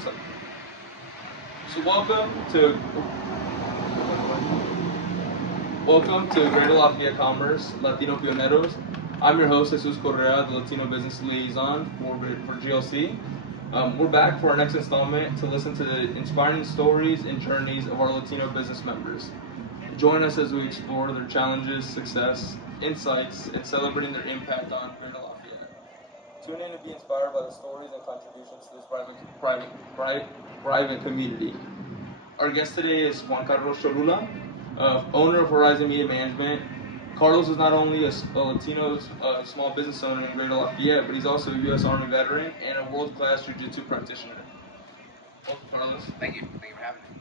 person. So welcome to Greater Lafayette Commerce, Latino Pioneers. I'm your host, Jesus Correa, the Latino Business Liaison for GLC. We're back for our next installment to listen to the inspiring stories and journeys of our Latino business members. Join us as we explore their challenges, success, insights, and celebrating their impact on Greater Lafayette. Tune in to be inspired by the stories and contributions to this private community. Our guest today is Juan Carlos Cholula, owner of Horizon Media Management. Carlos is not only a Latino small business owner in Greater Lafayette, but he's also a U.S. Army veteran and a world-class jiu-jitsu practitioner. Welcome, Carlos. Thank you. Thank you for having me.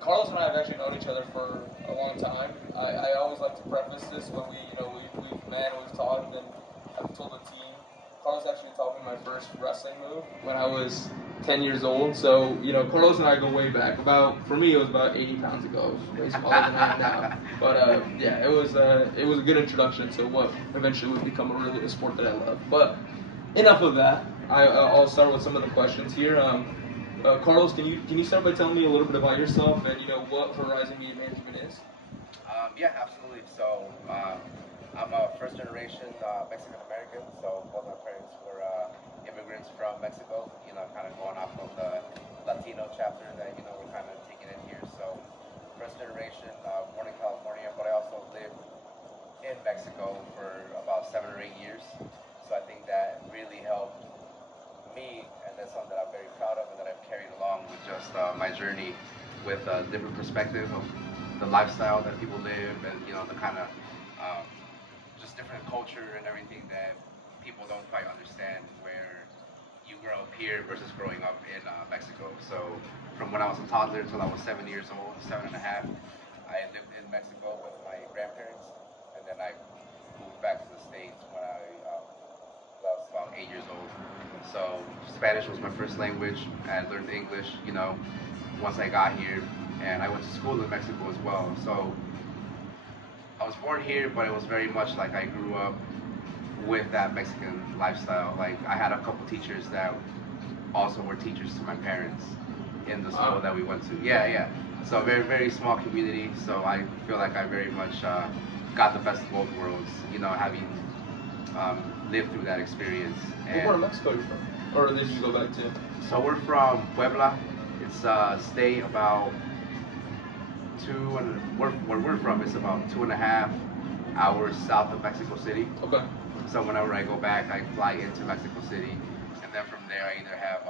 Carlos and I have actually known each other for a long time. I always like to preface this when we've met and we've talked, and I've told the team. Carlos actually taught me my first wrestling move when I was 10 years old. So, Carlos and I go way back. For me, it was about 80 pounds ago. Way smaller than I am now. But it was a good introduction to what eventually would become a sport that I love. But enough of that. I'll start with some of the questions here. Carlos, can you start by telling me a little bit about yourself and what Horizon Media Management is? Yeah, absolutely. So I'm a first generation Mexican American. So both my parents were immigrants from Mexico. Kind of going off of the Latino chapter that we're kind of taking in here. So first generation, born in California, but I also lived in Mexico for about 7 or 8 years. So I think that really helped me, and that's something that I'm very proud of and that I've carried along with just my journey with a different perspective of the lifestyle that people live, and the kind of just different culture and everything that people don't quite understand where you grow up here versus growing up in Mexico. So from when I was a toddler until I was 7 years old, 7 and a half, I lived in Mexico with my grandparents, and then I moved back to the States when I was about 8 years old. So Spanish was my first language. I learned English, once I got here, and I went to school in Mexico as well. So I was born here, but it was very much like I grew up with that Mexican lifestyle. Like I had a couple teachers that also were teachers to my parents in the school that we went to. Yeah. So a very, very small community. So I feel like I very much got the best of both worlds, having lived through that experience. What part of Mexico are you from? Or did you go back to? So we're from Puebla. It's a state about where we're from is about 2.5 hours south of Mexico City. Okay. So whenever I go back, I fly into Mexico City, and then from there I either have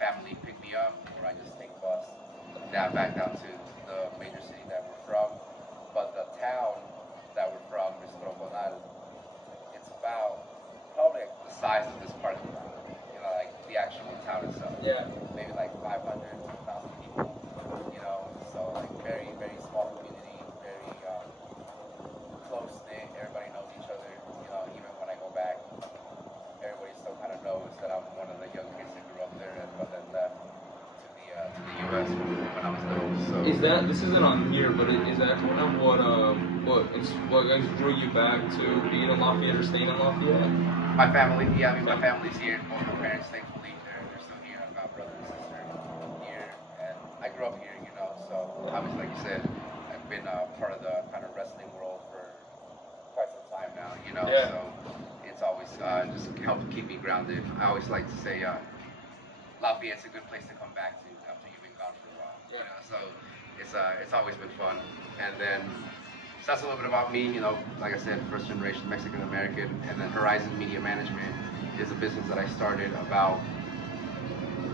family pick me up, or I just take a bus down back down to the major city that we're from. But the town that we're from is Troconal. It's about probably like the size of this parking lot, like the actual town itself. Yeah. Maybe like 500 to 1,000 people, so like very, very small community, very close knit. Everybody knows each other. Even when I go back, everybody still kind of knows that I'm one of the young kids that grew up there but then left to the U.S. when I was little. So This isn't on here, but is that kind of what guys drew you back to being in Lafayette or staying in Lafayette? My family, yeah, my family's here. Both my parents, thankfully, they're still here. I've got brother and sister here, and I grew up here, So obviously, like you said, I've been part of the kind of wrestling world for quite some time now, Yeah. So it's always just helped keep me grounded. I always like to say Lafayette's a good place to come back to after you've been gone for a while. Yeah. So it's always been fun. And then so that's a little bit about me. Like I said, first generation Mexican American, and then Horizon Media Management is a business that I started about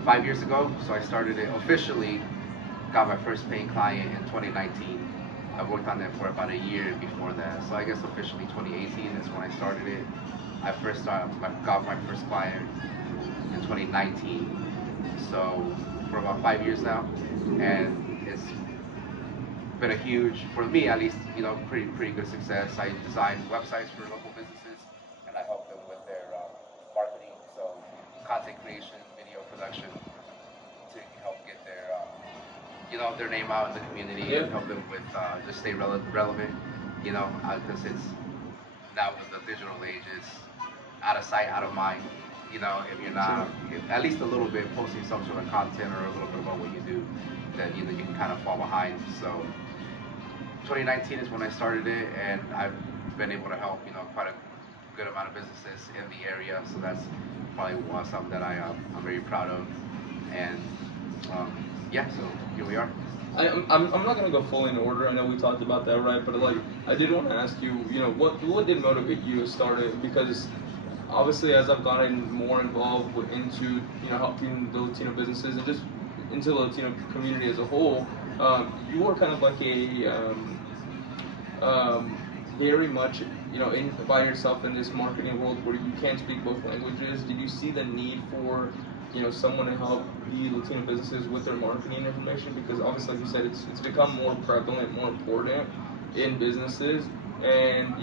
5 years ago. So I started it officially, got my first paying client in 2019. I worked on it for about a year before that. So I guess officially 2018 is when I started it. I got my first client in 2019. So for about 5 years now, and it's been a huge, for me at least, pretty good success. I design websites for local businesses, and I help them with their marketing, so content creation, video production, to help get their name out in the community, and help them with just stay relevant, because it's now with the digital age, it's out of sight, out of mind. You know, if you're not at least a little bit posting some sort of content or a little bit about what you do, then you know you can kind of fall behind. So 2019 is when I started it, and I've been able to help quite a good amount of businesses in the area. So that's probably something that I'm very proud of. And yeah, so here we are. I'm not gonna go fully in order. I know we talked about that, right? But like, I did want to ask you, what did motivate you to start it? Because obviously, as I've gotten more involved into helping the Latino businesses and just into the Latino community as a whole, you are kind of like very much in by yourself in this marketing world where you can't speak both languages. Did you see the need for someone to help the Latino businesses with their marketing information? Because obviously, like you said, it's become more prevalent, more important in businesses, and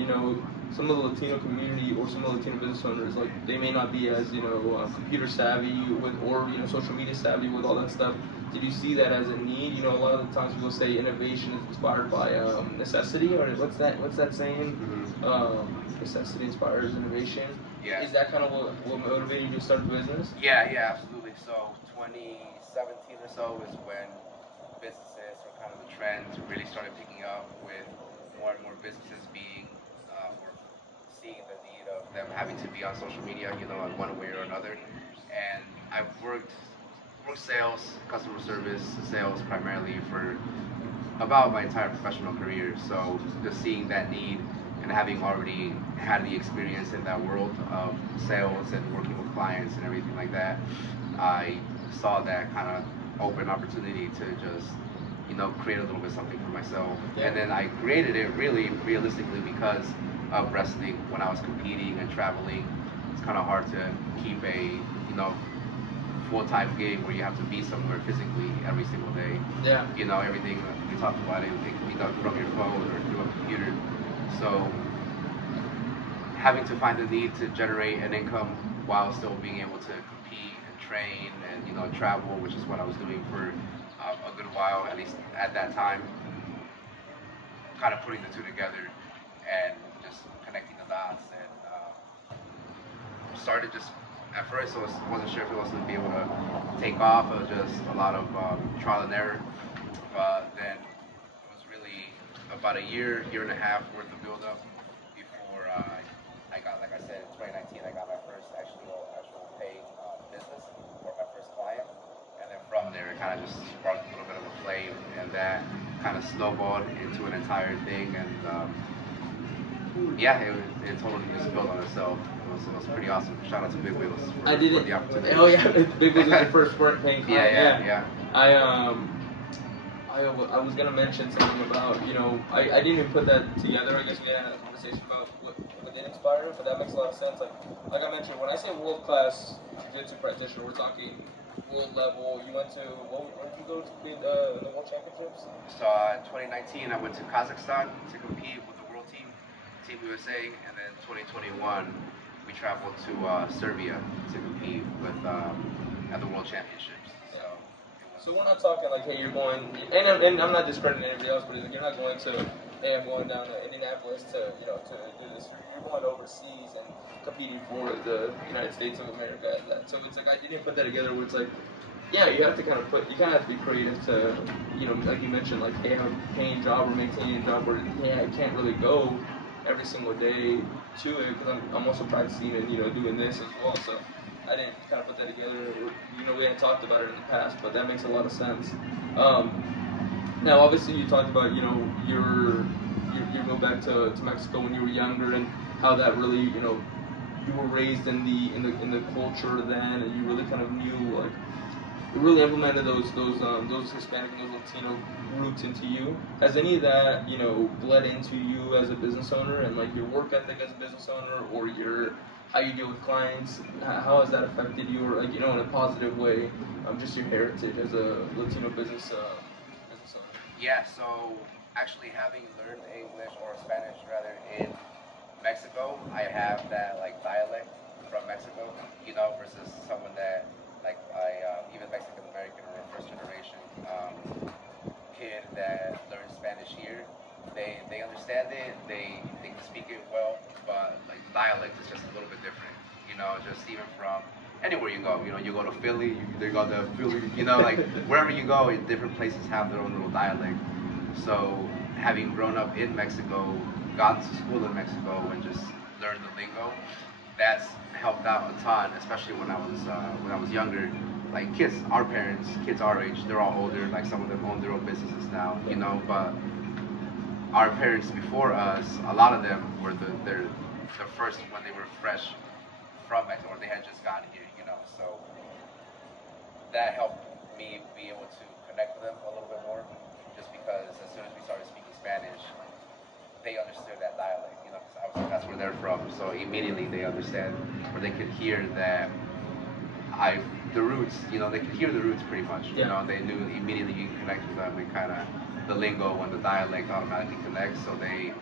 some of the Latino community or some of the Latino business owners, like they may not be as computer savvy with or social media savvy with all that stuff. Did you see that as a need? A lot of the times people say innovation is inspired by necessity, or what's that saying? Necessity inspires innovation. Yeah. Is that kind of what motivated you to start the business? Yeah, absolutely. So 2017 or so is when businesses or kind of the trends really started picking up with more and more businesses being or seeing the need of them having to be on social media, in one way or another. And I've worked sales, customer service, sales primarily for about my entire professional career. So just seeing that need and having already had the experience in that world of sales and working with clients and everything like that, I saw that kind of open opportunity to just create a little bit something for myself. Yeah. And then I created it really realistically because of wrestling. When I was competing and traveling, it's kind of hard to keep a full-time gig where you have to be somewhere physically every single day. Yeah. Everything that we talked about, it can be done from your phone or through a computer. So having to find the need to generate an income while still being able to compete and train and travel, which is what I was doing for a good while, at least at that time. Kind of putting the two together and just connecting the dots, and started just at first I wasn't sure if it was going to be able to take off. It was just a lot of trial and error, but then it was really about a year and a half worth of build up before I got, like I said, in 2019 I got my first actual paid business or my first client, and then from there it kind of just sparked a little bit of a flame, and that kind of snowballed into an entire thing, and yeah, it totally just built on itself. It was pretty awesome. Shout out to Big Wheels for the opportunity. Oh yeah, Big Wheels was your first paying client. Yeah. I was gonna mention something about I didn't even put that together. I guess we had a conversation about what did inspire it, but that makes a lot of sense. Like I mentioned, when I say world class jiu-jitsu practitioner, we're talking world level. You went to where did you go to compete in the world championships? So in 2019, I went to Kazakhstan to compete with the world team, Team USA, and then 2021 we traveled to Serbia to compete with at the world championships. So we're not talking like, hey, you're going, and I'm not discrediting anybody else, but you're not going to, hey, I'm going down to Indianapolis to to do this. You're going overseas and competing for the United States of America at that. So it's like I didn't put that together. Where it's like, yeah, you have to kind of have to be creative to, like you mentioned, like, hey, I have a paying job or maintaining a job where, hey, I can't really go every single day to it because I'm also practicing and doing this as well. So I didn't kind of put that together. We hadn't talked about it in the past, but that makes a lot of sense. Now, obviously, you talked about your go back to Mexico when you were younger and how that really you were raised in the culture then, and you really kind of knew like you really implemented those Hispanic and those Latino roots into you. Has any of that bled into you as a business owner and like your work ethic as a business owner or your how you deal with clients? How has that affected you, or like in a positive way? Just your heritage as a Latino business owner. Yeah. So actually, having learned English or Spanish rather in Mexico, I have that like dialect from Mexico, versus someone that like even Mexican American or a first generation kid that learned Spanish here. They understand it, they can speak it well, but like the dialect is just a little bit different. Just even from anywhere you go. You go to Philly, they got the Philly. Like wherever you go, different places have their own little dialect. So having grown up in Mexico, gone to school in Mexico, and just learned the lingo, that's helped out a ton, especially when I was younger. Like our parents, kids our age, they're all older. Like some of them own their own businesses now, But our parents before us, a lot of them were the first when they were fresh from Mexico, or they had just gotten here, So that helped me be able to connect with them a little bit more, just because as soon as we started speaking Spanish, they understood that dialect, 'cause that's where they're from. So immediately they understand, or they could hear that the roots, they could hear the roots pretty much. They knew immediately you can connect with them, and kind of the lingo and the dialect automatically connects. So they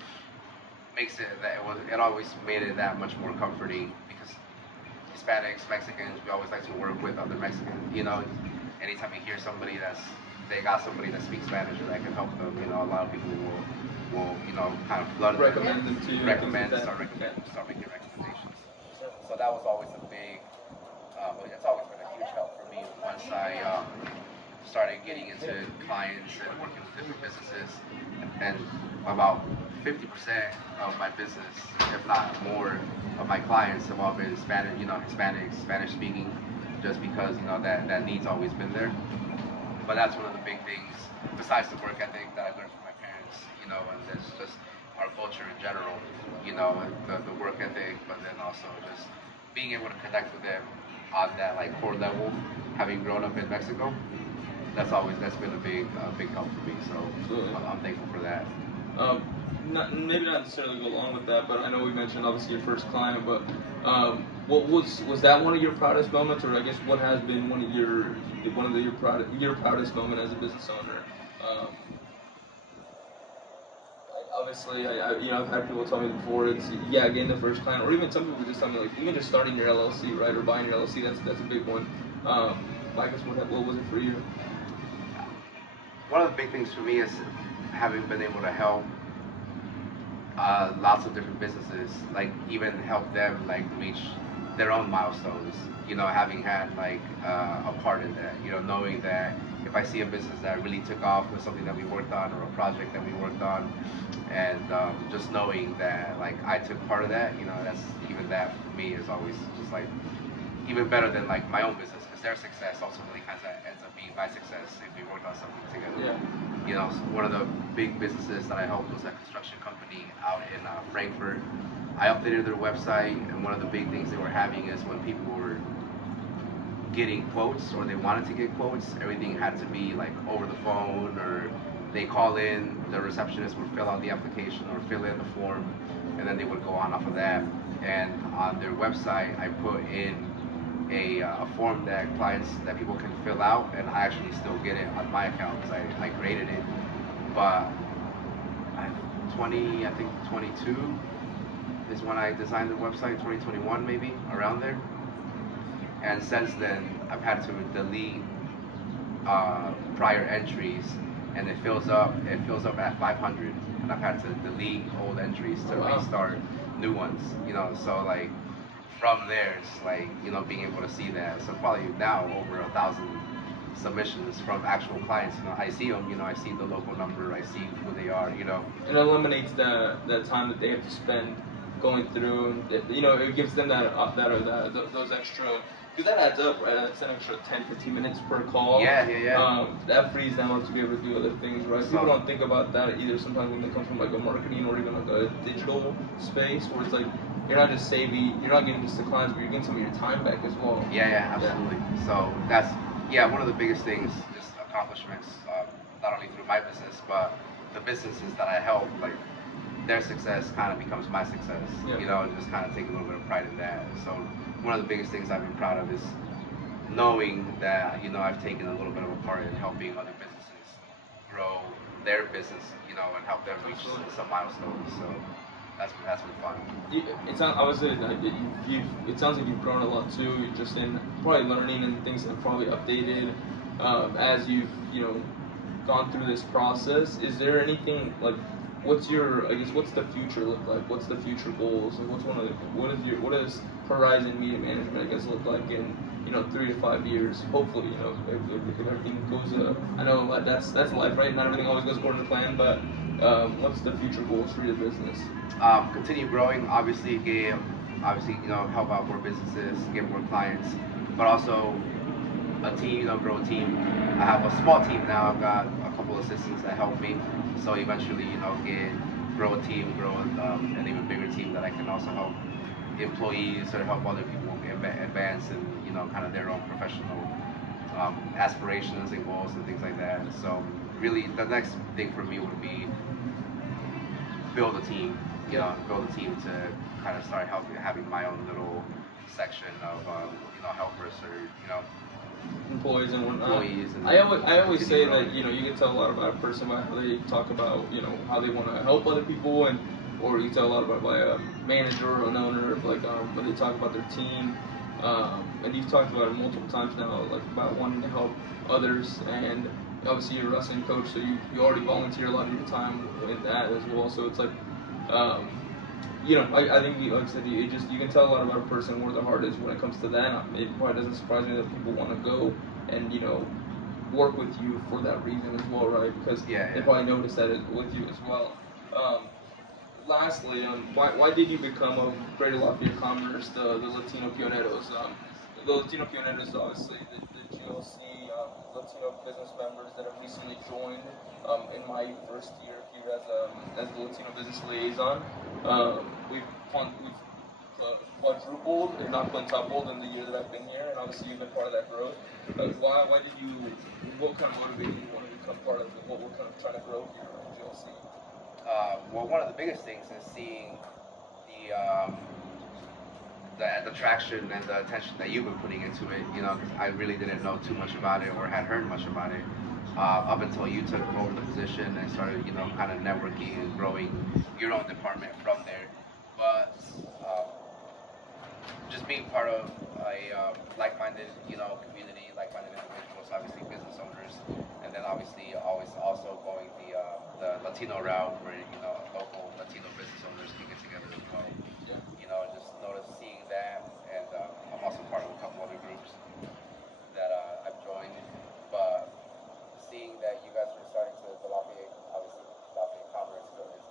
makes it that it always made it that much more comforting, because Hispanics, Mexicans, we always like to work with other Mexicans. Anytime you hear they got somebody that speaks Spanish or that can help them, a lot of people will kind of flood recommend them to you. Start making recommendations. So that was always a big, it's always been a huge help for me once I started getting into clients and working with different businesses, and about 50% of my business, if not more, of my clients have all been Spanish, Hispanics, Spanish speaking, just because that need's always been there. But that's one of the big things, besides the work ethic that I learned from my parents, and that's just our culture in general, the work ethic, but then also just being able to connect with them on that like core level, having grown up in Mexico. That's been a big help for me. So I'm thankful for that. Maybe not necessarily go along with that, but I know we mentioned obviously your first client, but what was that one of your proudest moments, or I guess what has been one of your proudest moment as a business owner? Obviously, I've had people tell me before, it's getting the first client, or even some people just tell me like even just starting your LLC, right, or buying your LLC. That's a big one. I guess what was it for you? One of the big things for me is having been able to help lots of different businesses, like even help them like reach their own milestones. Having had like a part in that. Knowing that if I see a business that really took off with something that we worked on, or a project that we worked on, and just knowing that like I took part of that, that for me is always just like even better than like my own business, because their success ultimately kind of ends up being my success if we work on something together. Yeah. So one of the big businesses that I helped was a construction company out in Frankfurt. I updated their website, and one of the big things they were having is when people were getting quotes, or they wanted to get quotes, everything had to be like over the phone, or they call in, the receptionist would fill out the application or fill in the form, and then they would go on off of that. And on their website, I put in a form that people can fill out, and I actually still get it on my account because I created it. But I think 22 is when I designed the website, 2021 maybe, around there. And since then, I've had to delete prior entries, and it fills up at 500, and I've had to delete old entries to restart new ones. So like from there, it's like being able to see that. So probably now over 1,000 submissions from actual clients. I see them. I see the local number. I see who they are. It eliminates that time that they have to spend going through, and it gives them those extra, because that adds up, right? That's an extra 10-15 minutes per call. Yeah. That frees them up to be able to do other things, right? People don't think about that either sometimes when they come from like a marketing or even like a digital space, where it's like you're not getting just the clients, but you're getting some of your time back as well. Yeah, absolutely. Yeah. So that's one of the biggest things, just accomplishments, not only through my business, but the businesses that I help, like their success kind of becomes my success. Just kind of take a little bit of pride in that. So one of the biggest things I've been proud of is knowing that I've taken a little bit of a part in helping other businesses grow their business, and help them reach some milestones. So that's been fun. It sounds like you've grown a lot too. You're just in probably learning, and things have probably updated as you've gone through this process. Is there anything like what's the future look like? What's the future goals? Like what does Horizon Media Management look like in 3 to 5 years. Hopefully, if everything goes. I know that's life, right? Not everything always goes according to plan, but what's the future goals for your business? Continue growing. Obviously, help out more businesses, get more clients, but also a team, grow a team. I have a small team now. I've got a couple assistants that help me. So eventually, grow a team, grow an even bigger team that I can also help employees or help other people advance in, kind of their own professional aspirations and goals and things like that. So really, the next thing for me would be build a team. Build a team to kind of start having my own little section of helpers or Employees and whatnot. Employees and I always say that you can tell a lot about a person by how they talk about how they want to help other people, and or you can tell a lot about by a manager or an owner, like when they talk about their team. And you've talked about it multiple times now, like about wanting to help others, and obviously you're a wrestling coach, so you already volunteer a lot of your time in that as well. So it's like, I think like I said, you can tell a lot about a person where their heart is when it comes to that. It probably doesn't surprise me that people want to go and work with you for that reason as well, right? Because they probably notice that with you as well. Lastly, why did you become a Greater Lafayette Commerce, the Latino Pioneers? The Latino Pioneers, obviously, the GLC Latino business members that have recently joined in my first year here as the Latino business liaison. We've quadrupled, if not quintupled, in the year that I've been here, and obviously you've been part of that growth. Why did you? What kind of motivated you to want to become part of what we're kind of trying to grow here at GLC? Well, one of the biggest things is seeing the traction and the attention that you've been putting into it. Because I really didn't know too much about it or had heard much about it up until you took over the position and started, kind of networking and growing your own department from there. But just being part of a like-minded, community, like-minded individuals, obviously business owners, and then obviously always also going the Latino route where local Latino business owners can get together as well. Just seeing that, and I'm also part of a couple other groups that I've joined, but seeing that you guys are starting to the Lafayette, obviously Lafayette Commerce is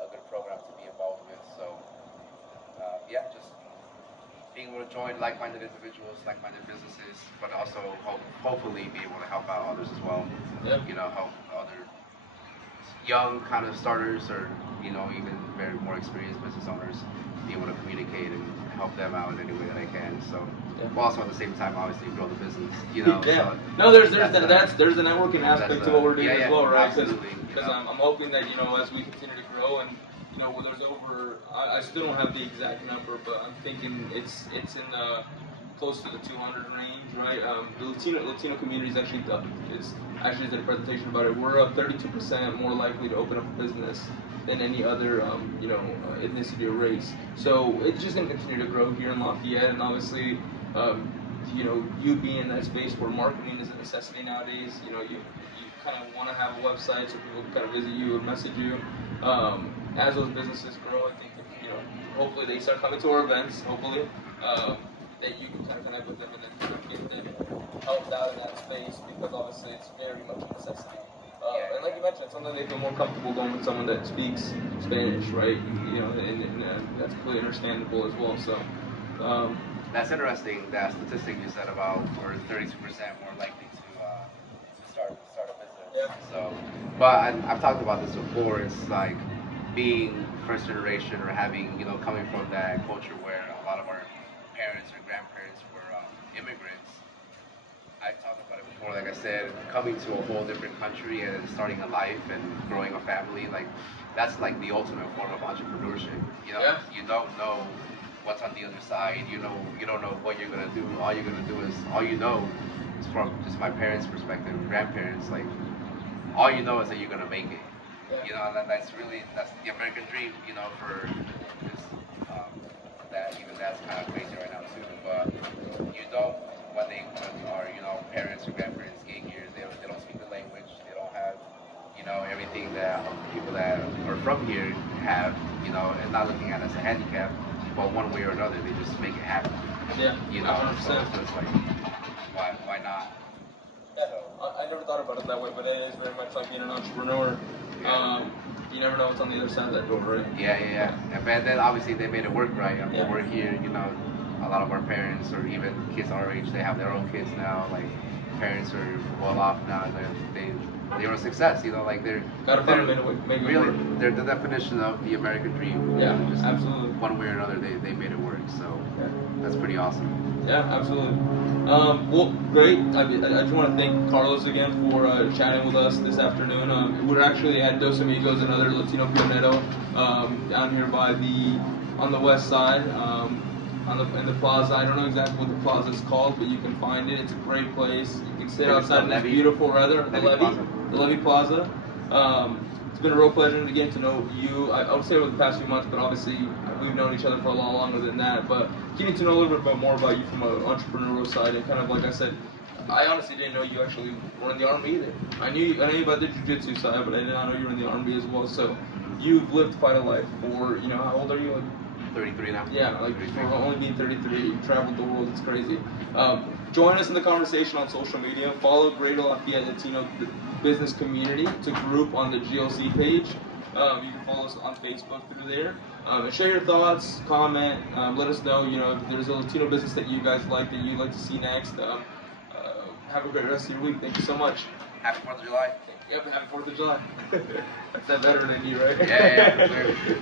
a good program to be involved with. So just being able to join like-minded individuals, like-minded businesses, but also hopefully be able to help out others as well. Help other young kind of starters or even very more experienced business owners be able to communicate and help them out in any way that I can. So, but also at the same time, obviously grow the business. So no, there's the networking aspect to what we're doing as well, right? Because I'm hoping that as we continue to grow and where there's over, I still don't have the exact number, but I'm thinking it's in the close to the 200 range, right? The Latino community is actually did a presentation about it. We're 32% more likely to open up a business than any other ethnicity or race. So it's just going to continue to grow here in Lafayette, and obviously, you being in that space where marketing is a necessity nowadays. You kind of want to have a website so people can kind of visit you and message you. As those businesses grow, I think hopefully they start coming to our events. Hopefully. That you can kind of connect with them and then kind of get them helped out in that space, because obviously it's very much a necessity. And like you mentioned, it's something they feel more comfortable going with someone that speaks Spanish, right? And that's completely understandable as well. So that's interesting. That statistic you said about we're 32% more likely to start a business. Yeah. So, but I've talked about this before. It's like being first generation or having coming from that culture where a lot of our parents or grandparents were immigrants. I talked about it before, like I said, coming to a whole different country and starting a life and growing a family, like that's like the ultimate form of entrepreneurship. You don't know what's on the other side. You don't know what you're gonna do. All you're gonna do is from just my parents' perspective, grandparents, like all you know is that you're gonna make it. And that's the American dream. For that's kind of crazy right now too. But you don't when our parents or grandparents get here, they don't speak the language. They don't have everything that people that are from here have. And not looking at it as a handicap, but one way or another, they just make it happen. Yeah, You know, 100%. so it's like, why not? Yeah, So, I never thought about it that way, but it is very much like being an entrepreneur. You never know what's on the other side of that door, right? yeah. And then obviously they made it work, right? I mean, Yeah. we're here, you know, a lot of our parents or even kids our age, they have their own kids now. Like parents are well off now. They're a success, you know, like Gotta find a way to make it really work. they're the definition of the American dream. Yeah, just absolutely. One way or another, they made it work. So that's pretty awesome. Yeah, absolutely. Well, great. I just want to thank Carlos again for chatting with us this afternoon. We're actually at Dos Amigos, another Latino Pionero, down here on the west side, in the plaza. I don't know exactly what the plaza is called, but you can find it. It's a great place. You can sit outside in this beautiful weather. The Levy Plaza. It's been a real pleasure to get to know you. I would say over the past few months, but obviously we've known each other for a lot longer than that. But getting to know a little bit more about you from an entrepreneurial side, and kind of like I said, I honestly didn't know you actually were in the Army either. I knew about the jiu-jitsu side, but I did not know you were in the Army as well. So you've lived quite a life for, how old are you? Like, 33 now. yeah, like for only being 33, you've traveled the world. It's crazy. Join us in the conversation on social media. Follow Greater Lafayette Latino Business Community. It's a group on the GLC page. You can follow us on Facebook through there. And share your thoughts, comment, let us know, if there's a Latino business that you guys like, that you'd like to see next. Have a great rest of your week. Thank you so much. Happy 4th of July. Yep, happy 4th of July. That's that better than you, right? Yeah, for sure.